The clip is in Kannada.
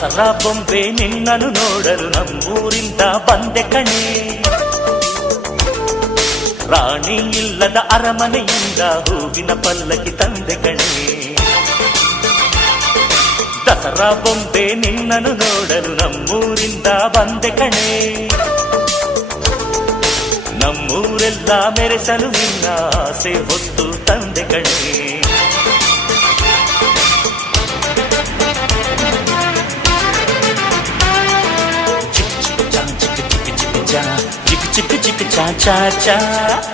ದಸರಾ ಬೊಂಬೆ ನಿನ್ನನ್ನು ನೋಡಲು ನಮ್ಮೂರಿಂದ ಬಂದೆ ಕಣೆ. ರಾಣಿ ಇಲ್ಲದ ಅರಮನೆಯಿಂದ ಹೂವಿನ ಪಲ್ಲಕ್ಕಿ ತಂದೆ ಕಣೆ. ದಸರಾ ಬೊಂಬೆ ನಿನ್ನನ್ನು ನೋಡಲು ನಮ್ಮೂರಿಂದ ಬಂದೆ ಕಣೆ. ನಮ್ಮೂರೆಲ್ಲ ಮೆರೆಸಲು ನಿನ್ನ ಆಸೆ ಹೊತ್ತು ತಂದೆ ಕಣೆ. ಚಿಕ್ ಚಿಕ್ ಚಾ ಚಾ ಚಾ ಚಾ